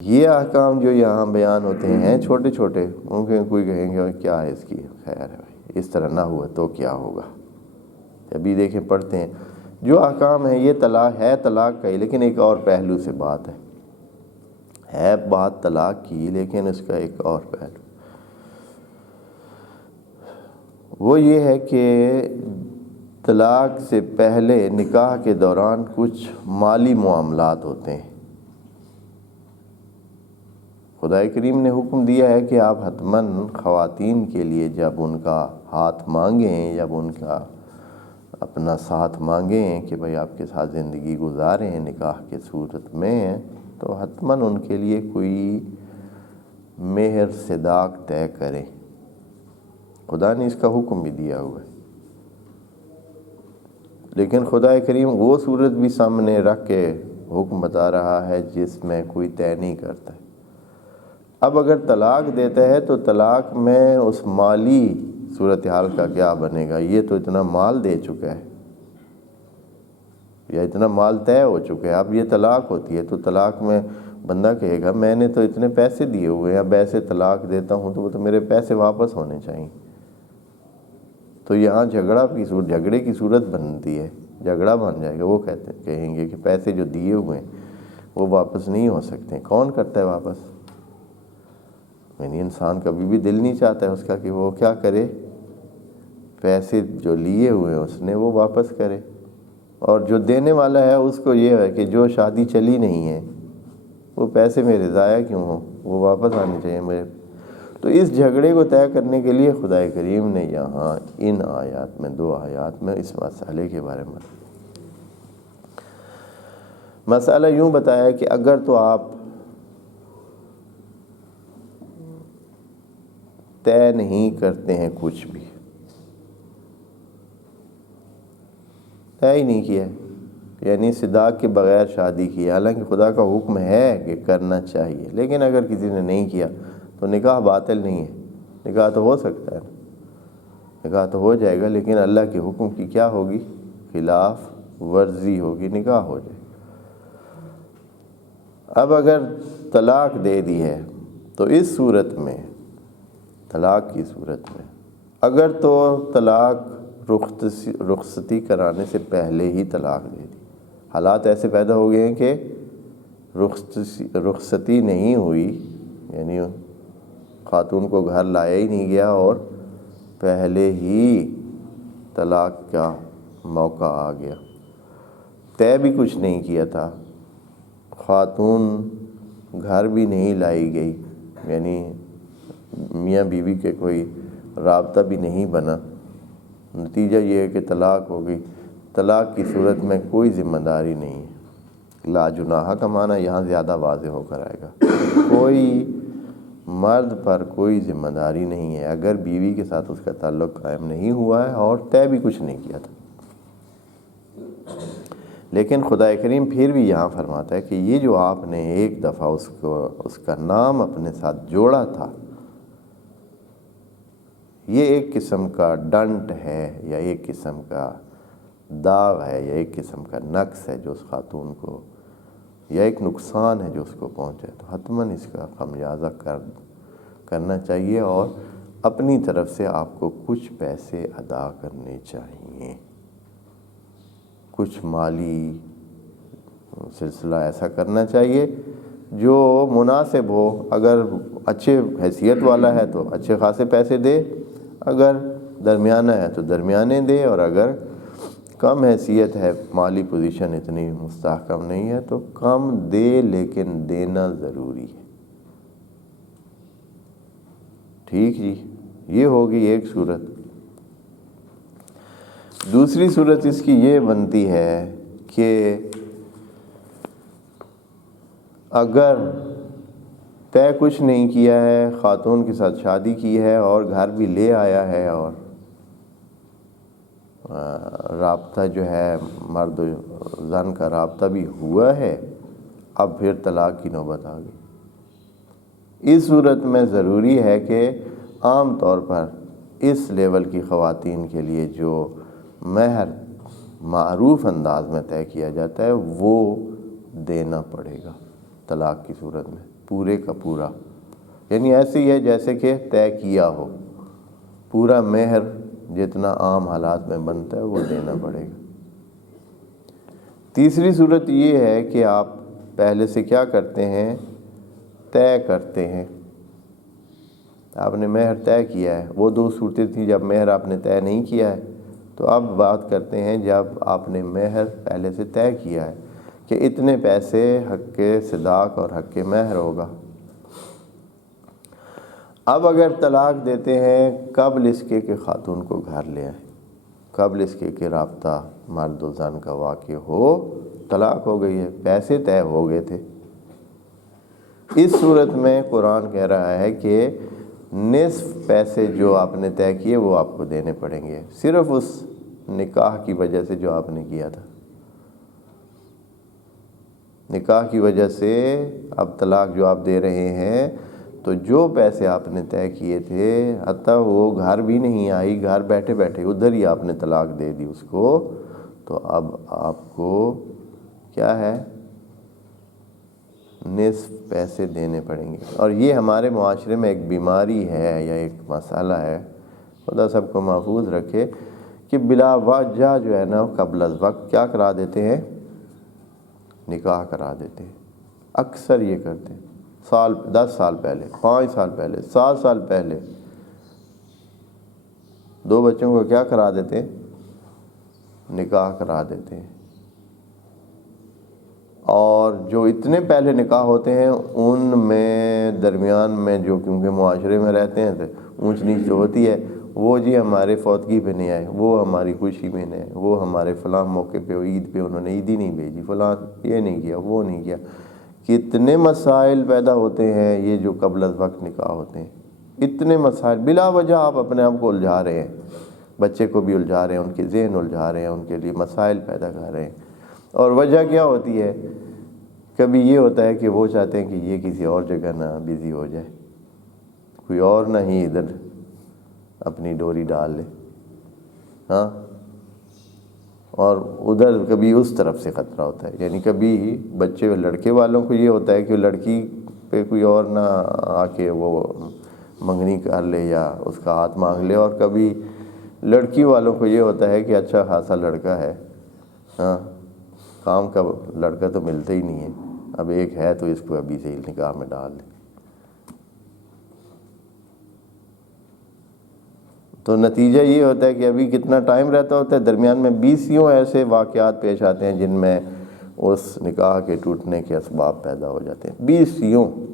یہ احکام جو یہاں بیان ہوتے ہیں چھوٹے چھوٹے، ممکن کوئی کہیں گے کیا ہے اس کی خیر ہے بھائی، اس طرح نہ ہوا تو کیا ہوگا۔ ابھی دیکھیں پڑھتے ہیں جو احکام ہیں، یہ طلاق ہے، طلاق کا ہی، لیکن ایک اور پہلو سے بات ہے بات طلاق کی، لیکن اس کا ایک اور پہلو وہ یہ ہے کہ طلاق سے پہلے نکاح کے دوران کچھ مالی معاملات ہوتے ہیں۔ خدا کریم نے حکم دیا ہے کہ آپ حتماً خواتین کے لیے جب ان کا ہاتھ مانگیں، جب ان کا اپنا ساتھ مانگیں کہ بھئی آپ کے ساتھ زندگی گزاریں نکاح کے صورت میں، تو حتماً ان کے لیے کوئی مہر صداق طے کریں۔ خدا نے اس کا حکم بھی دیا ہوا ہے، لیکن خدا کریم وہ صورت بھی سامنے رکھ کے حکم بتا رہا ہے جس میں کوئی طے نہیں کرتا ہے۔ اب اگر طلاق دیتا ہے تو طلاق میں اس مالی صورتحال کا کیا بنے گا؟ یہ تو اتنا مال دے چکا ہے یا اتنا مال طے ہو چکا ہے، اب یہ طلاق ہوتی ہے تو طلاق میں بندہ کہے گا میں نے تو اتنے پیسے دیے ہوئے ہیں، اب ایسے طلاق دیتا ہوں تو وہ تو میرے پیسے واپس ہونے چاہیے۔ تو یہاں جھگڑے کی صورت بنتی ہے، جھگڑا بن جائے گا۔ وہ کہیں گے کہ پیسے جو دیے ہوئے ہیں وہ واپس نہیں ہو سکتے۔ کون کرتا ہے واپس؟ یعنی انسان کبھی بھی دل نہیں چاہتا ہے اس کا کہ وہ کیا کرے، پیسے جو لیے ہوئے ہیں اس نے وہ واپس کرے، اور جو دینے والا ہے اس کو یہ ہے کہ جو شادی چلی نہیں ہے وہ پیسے میرے ضائع کیوں ہوں، وہ واپس آنے چاہیے میرے۔ تو اس جھگڑے کو طے کرنے کے لیے خدا کریم نے یہاں ان آیات میں، 2 آیات میں اس مسئلے کے بارے میں مسئلہ یوں بتایا کہ اگر تو آپ طے نہیں کرتے ہیں، کچھ بھی طے ہی نہیں کیا، یعنی صداق کے بغیر شادی کی، حالانکہ خدا کا حکم ہے کہ کرنا چاہیے، لیکن اگر کسی نے نہیں کیا تو نکاح باطل نہیں ہے، نکاح تو ہو سکتا ہے، نکاح تو ہو جائے گا، لیکن اللہ کے حکم کی کیا ہوگی؟ خلاف ورزی ہوگی، نکاح ہو جائے گا۔ اب اگر طلاق دے دی ہے تو اس صورت میں، طلاق کی صورت میں، اگر تو طلاق رخصتی کرانے سے پہلے ہی طلاق دے دی، حالات ایسے پیدا ہو گئے ہیں کہ رخصتی نہیں ہوئی، یعنی خاتون کو گھر لایا ہی نہیں گیا اور پہلے ہی طلاق کا موقع آ گیا، طے بھی کچھ نہیں کیا تھا، خاتون گھر بھی نہیں لائی گئی، یعنی میاں بیوی کے کوئی رابطہ بھی نہیں بنا، نتیجہ یہ ہے کہ طلاق ہو گئی۔ طلاق کی صورت میں کوئی ذمہ داری نہیں ہے۔ لا جناح کا معنی یہاں زیادہ واضح ہو کر آئے گا، کوئی مرد پر کوئی ذمہ داری نہیں ہے اگر بیوی کے ساتھ اس کا تعلق قائم نہیں ہوا ہے اور طے بھی کچھ نہیں کیا تھا۔ لیکن خدا کریم پھر بھی یہاں فرماتا ہے کہ یہ جو آپ نے ایک دفعہ اس کا نام اپنے ساتھ جوڑا تھا، یہ ایک قسم کا ڈنٹ ہے یا ایک قسم کا داغ ہے یا ایک قسم کا نقص ہے جو اس خاتون کو، یا ایک نقصان ہے جو اس کو پہنچے، تو حتماً اس کا خمیازہ کرنا چاہیے اور اپنی طرف سے آپ کو کچھ پیسے ادا کرنے چاہیے، کچھ مالی سلسلہ ایسا کرنا چاہیے جو مناسب ہو۔ اگر اچھے حیثیت والا ہے تو اچھے خاصے پیسے دے، اگر درمیانہ ہے تو درمیانے دے، اور اگر کم حیثیت ہے، مالی پوزیشن اتنی مستحکم نہیں ہے تو کم دے، لیکن دینا ضروری ہے۔ ٹھیک جی، یہ ہوگی ایک صورت۔ دوسری صورت اس کی یہ بنتی ہے کہ اگر طے کچھ نہیں کیا ہے، خاتون کے ساتھ شادی کی ہے اور گھر بھی لے آیا ہے اور رابطہ جو ہے مرد و زن کا رابطہ بھی ہوا ہے، اب پھر طلاق کی نوبت آ گئی۔ اس صورت میں ضروری ہے کہ عام طور پر اس لیول کی خواتین کے لیے جو مہر معروف انداز میں طے کیا جاتا ہے وہ دینا پڑے گا طلاق کی صورت میں۔ پورے کا پورا، یعنی ایسے ہی ہے جیسے کہ طے کیا ہو، پورا مہر جتنا عام حالات میں بنتا ہے وہ دینا پڑے گا۔ تیسری صورت یہ ہے کہ آپ پہلے سے کیا کرتے ہیں، طے کرتے ہیں، آپ نے مہر طے کیا ہے۔ وہ دو صورتیں تھیں جب مہر آپ نے طے نہیں کیا ہے، تو اب بات کرتے ہیں جب آپ نے مہر پہلے سے طے کیا ہے کہ اتنے پیسے حق صداق اور حق مہر ہوگا۔ اب اگر طلاق دیتے ہیں قبل اس کے کہ خاتون کو گھر لے آئیں، قبل اس کے کہ رابطہ مرد و زن کا واقع ہو، طلاق ہو گئی ہے، پیسے طے ہو گئے تھے، اس صورت میں قرآن کہہ رہا ہے کہ نصف پیسے جو آپ نے طے کیے وہ آپ کو دینے پڑیں گے، صرف اس نکاح کی وجہ سے جو آپ نے کیا تھا۔ نکاح کی وجہ سے اب طلاق جو آپ دے رہے ہیں، تو جو پیسے آپ نے طے کیے تھے، حتیٰ وہ گھر بھی نہیں آئی، گھر بیٹھے بیٹھے ادھر ہی آپ نے طلاق دے دی اس کو، تو اب آپ کو کیا ہے، نصف پیسے دینے پڑیں گے۔ اور یہ ہمارے معاشرے میں ایک بیماری ہے یا ایک مسئلہ ہے، خدا سب کو محفوظ رکھے، کہ بلا وجہ جو ہے نا قبل از وقت کیا کرا دیتے ہیں، نکاح کرا دیتے ہیں۔ اکثر یہ کرتے ہیں، 10 سال پہلے، 5 سال پہلے، 7 سال پہلے 2 بچوں کو کیا کرا دیتے ہیں، نکاح کرا دیتے ہیں۔ اور جو اتنے پہلے نکاح ہوتے ہیں ان میں درمیان میں جو کیونکہ معاشرے میں رہتے ہیں تو اونچ نیچ جو ہوتی ہے، وہ جی ہمارے فوتگی پہ نہیں آئے، وہ ہماری خوشی میں نہیں آئے، وہ ہمارے فلاں موقع پہ عید پہ انہوں نے عیدی نہیں بھیجی، فلاں یہ نہیں کیا، وہ نہیں کیا۔ کتنے مسائل پیدا ہوتے ہیں یہ جو قبل از وقت نکاح ہوتے ہیں، اتنے مسائل بلا وجہ آپ اپنے آپ کو الجھا رہے ہیں، بچے کو بھی الجھا رہے ہیں، ان کے ذہن الجھا رہے ہیں، ان کے لیے مسائل پیدا کر رہے ہیں۔ اور وجہ کیا ہوتی ہے، کبھی یہ ہوتا ہے کہ وہ چاہتے ہیں کہ یہ کسی اور جگہ نہ بزی ہو جائے، کوئی اور نہ ہی ادھر اپنی ڈوری ڈال لے، ہاں، اور ادھر کبھی اس طرف سے خطرہ ہوتا ہے، یعنی کبھی بچے لڑکے والوں کو یہ ہوتا ہے کہ لڑکی پہ کوئی اور نہ آ کے وہ منگنی کر لے یا اس کا ہاتھ مانگ لے، اور کبھی لڑکی والوں کو یہ ہوتا ہے کہ اچھا خاصا لڑکا ہے، ہاں، کام کا لڑکا تو ملتا ہی نہیں ہے، اب ایک ہے تو اس کو ابھی سے ہی نکاح میں ڈال دیں۔ تو نتیجہ یہ ہوتا ہے کہ ابھی کتنا ٹائم رہتا ہوتا ہے، درمیان میں 20 ایسے واقعات پیش آتے ہیں جن میں اس نکاح کے ٹوٹنے کے اسباب پیدا ہو جاتے ہیں، 20